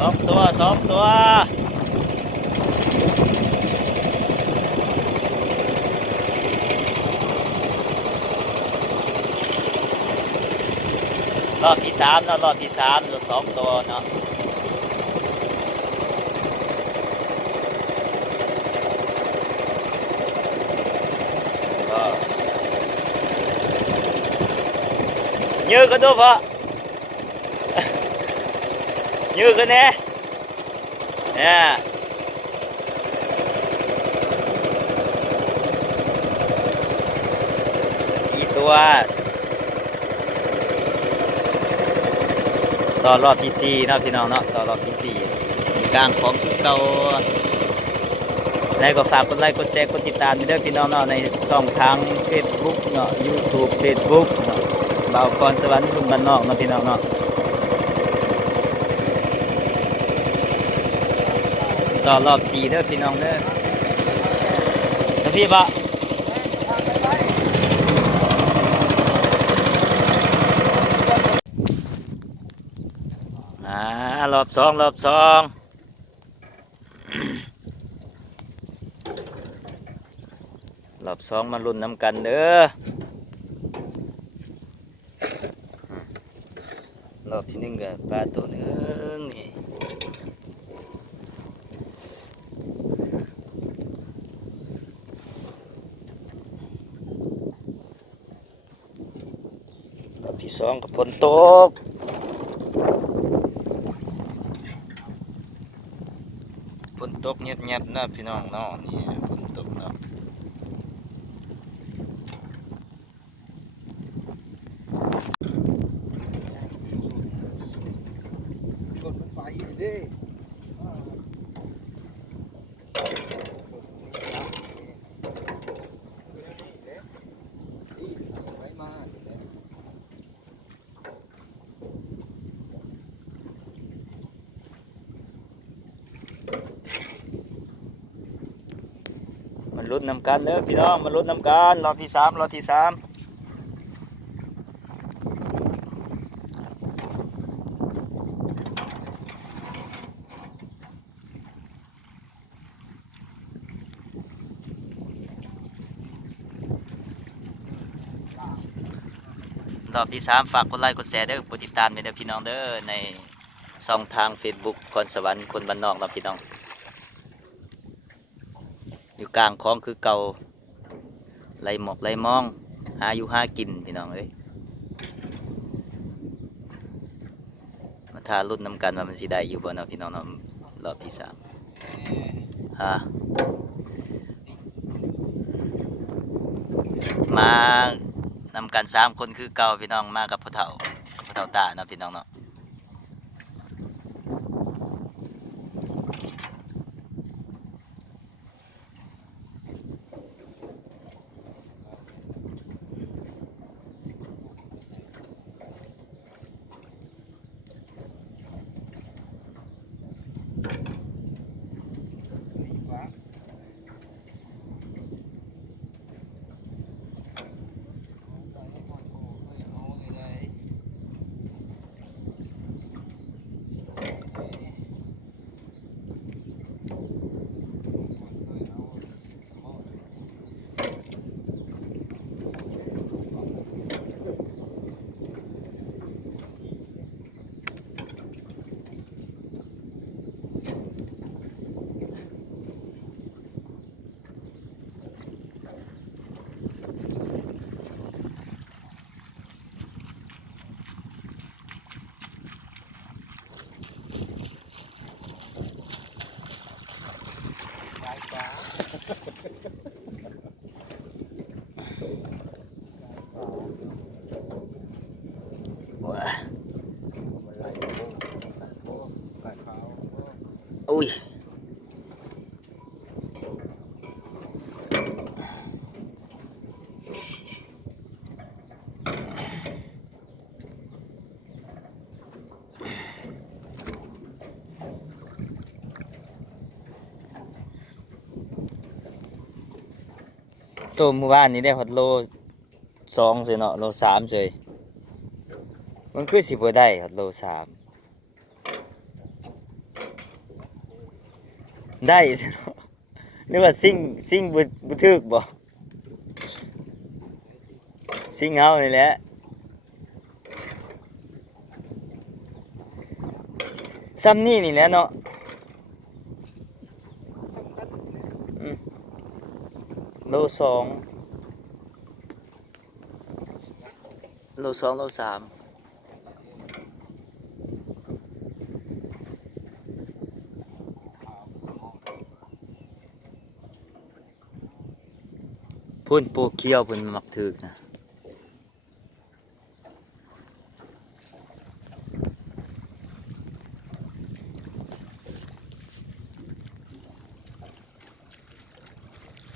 สองตัวรอบที่สามเนาะรอบที่สามเหลือสองตัวเนาะก็ยื้อกันด้วยปะยื้อกันแน่เนี่ยสี่ตัวต่อรอบที่สี่นะพี่น้องเนาะต่อรอบที่สี่กลางของคือเก่าแล้วก็ฝากกดไลค์กดแชร์กดติดตามด้วยพี่น้องเนาะในช่องทาง Facebook เนาะ YouTube Facebook เนาะบ่าวกรสวรรค์ทุ่งบ้านนอกเนาะพี่น้องเนาะต่อรอบสี่เด้อพี่น้องเด้อแล้วพี่ปะรอบสองรอบสองรอบสองมาลุ้นน้ำกันเด้อรอบที่หนึ่งกับปลาตัวหนึ่งนี่รอบที่สองกับฝนตกฝนตกเงียบๆนะพี่น้องเนาะนี่ฝนตกเนาะมันลุ้นนำกันเด้อพี่น้องมันลุ้นนำกันรอบที่สามรอบที่สามรอบที่สามฝากกดไลค์กดแชร์เด้อกดติดตามด้วยเด้อพี่น้องเด้อในช่องทาง Facebook กรสวรรค์คนบ้านนอกเราพี่น้องอยู่กลางคลองคือเก่าไรหมอกไรมองหาอยู่หากินพี่น้องเอ้ยมาทารุ่นน้ำกันว่ามันสิได้อยู่บ่เนาะพี่น้องเนาะรอบที่สามฮะมานำกัน3 คนคือเก่าพี่น้องมากับพ่อเฒ่าตาเนาะพี่น้องเนาะอุ้ยตัวหมู่บ้านนี้ได้ฮอดโล2เลยเนาะโล3เลยมันคือสิบ่ได้ฮอดโล3 ได้ซะเนาะนึกว่าซิ่งบ่ถึกบ่ซิ่งเฮานี่แหละซ้ำนี่แหละเนาะอืมโลสองโลสองโลสามพุ่นโปเกียวพุ่นมักถึกนะ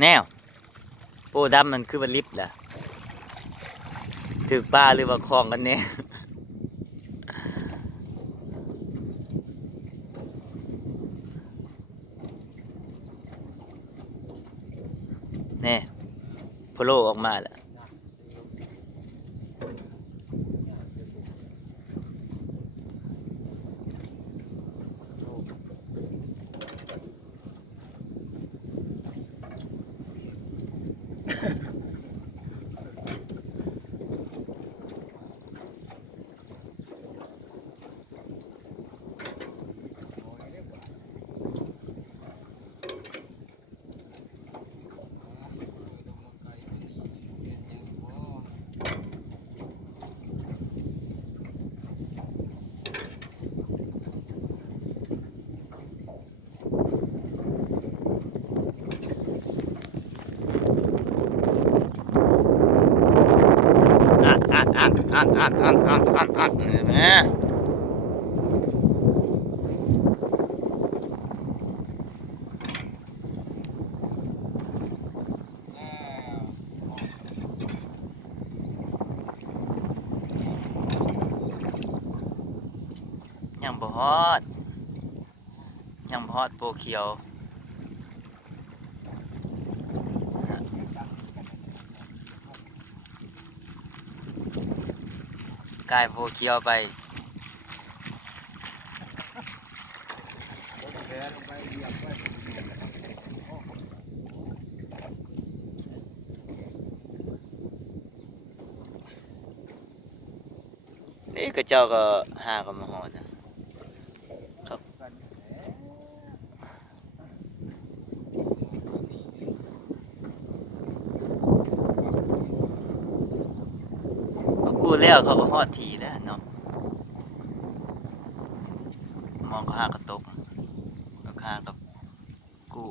แนวโปดำมันคือว่าลิฟต์ล่ะถึกป้าหรือว่าคลองกันแน่แน่โพโลออกมาแล้วอัดเห็นไหมยังบ่ฮอดยังบ่ฮอดโปเขียวกายโปเขียวไปนี่ก็เจ้าก็หากันมาฮอดนะครับเขากู้แล้วเขาก็ฮอดทีแล้วเนาะมองเขาหากระตกราคากับกู้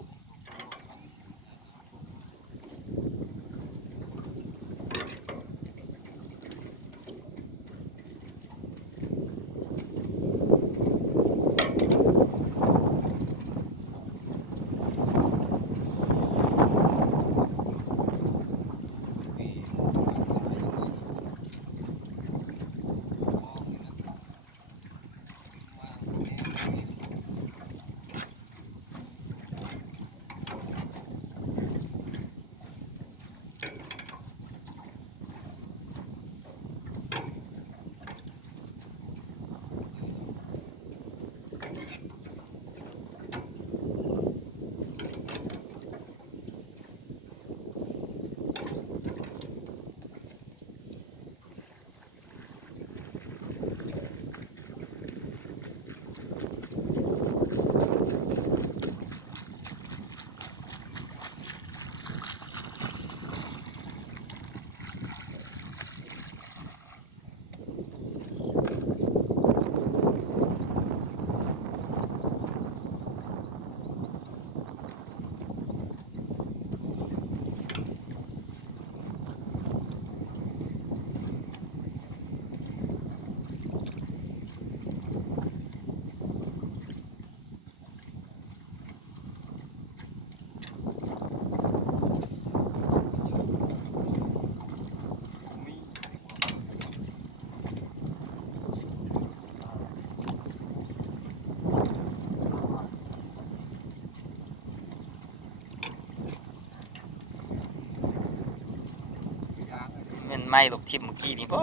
มันไหม้ลูกทิพย์เมื่อกี้นี่บ่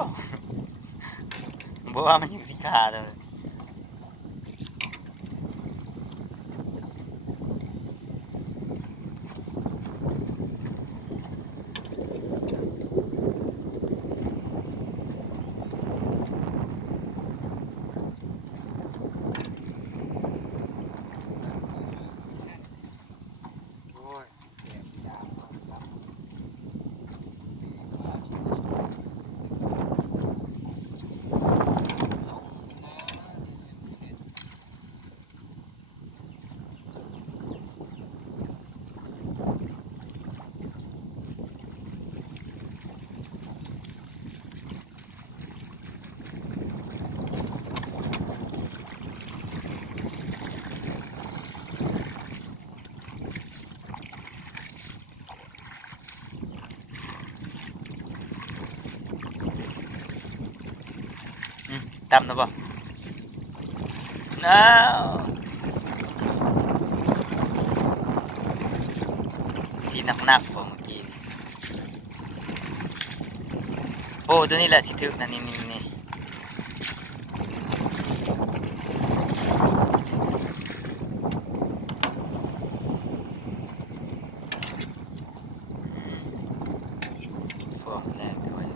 บ่ว่ามันยังสิขาดเลย ตำนะบ่น้าวสีหนักๆบ่เมื่อกี้โอ้ตัวนี้แหละสิถึกนะนี่ฟองแรกด้วย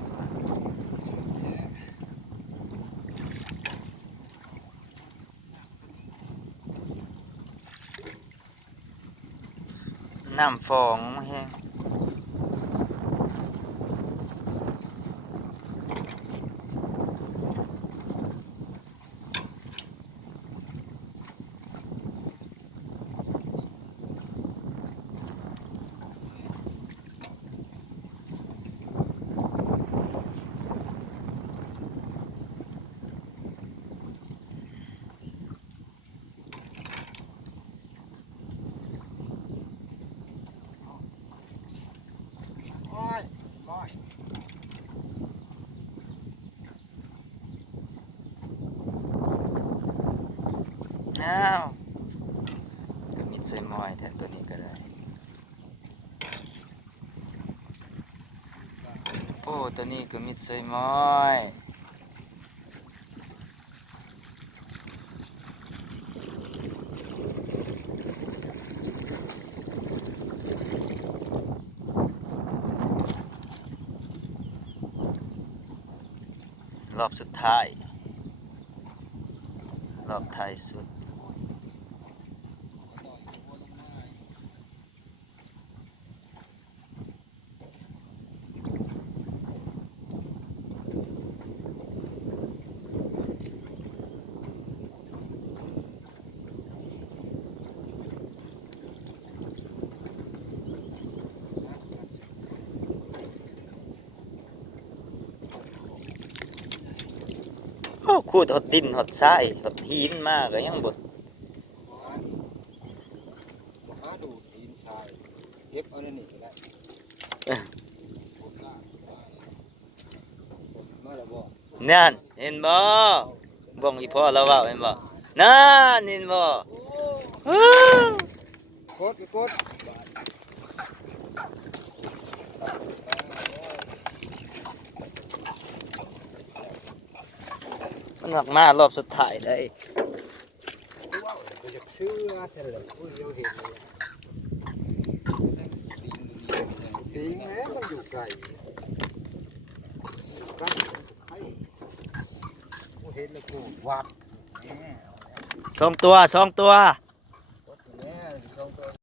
น้ำฟองแห้งอ้าวตัวมิดสวยมอยแทนตัวนี้ก็ได้โอ้ตัวนี้ก็มิดสวยมอยรอบสุดท้ายรอบท้ายสุดโอ้ขูดหดดินหดทรายหดหินมากก็ยังบด หาดูดินทรายเก็บเอาในนี่ก็ได้มาแล้วบ่ นั่นเห็นบ่บ่งอีพ่อแล้วว่าเห็นบ่นั่นเห็นบ่อ้าว กด มันออกมารอบสุดท้ายเลย ว้าวก็จะเชื่อแต่ละผู้เดียวเห็นเลยดิงแม้มันอยู่ไกลกันใครกูเห็นแล้วกูวัดแหม สองตัว กดแหมสองตัว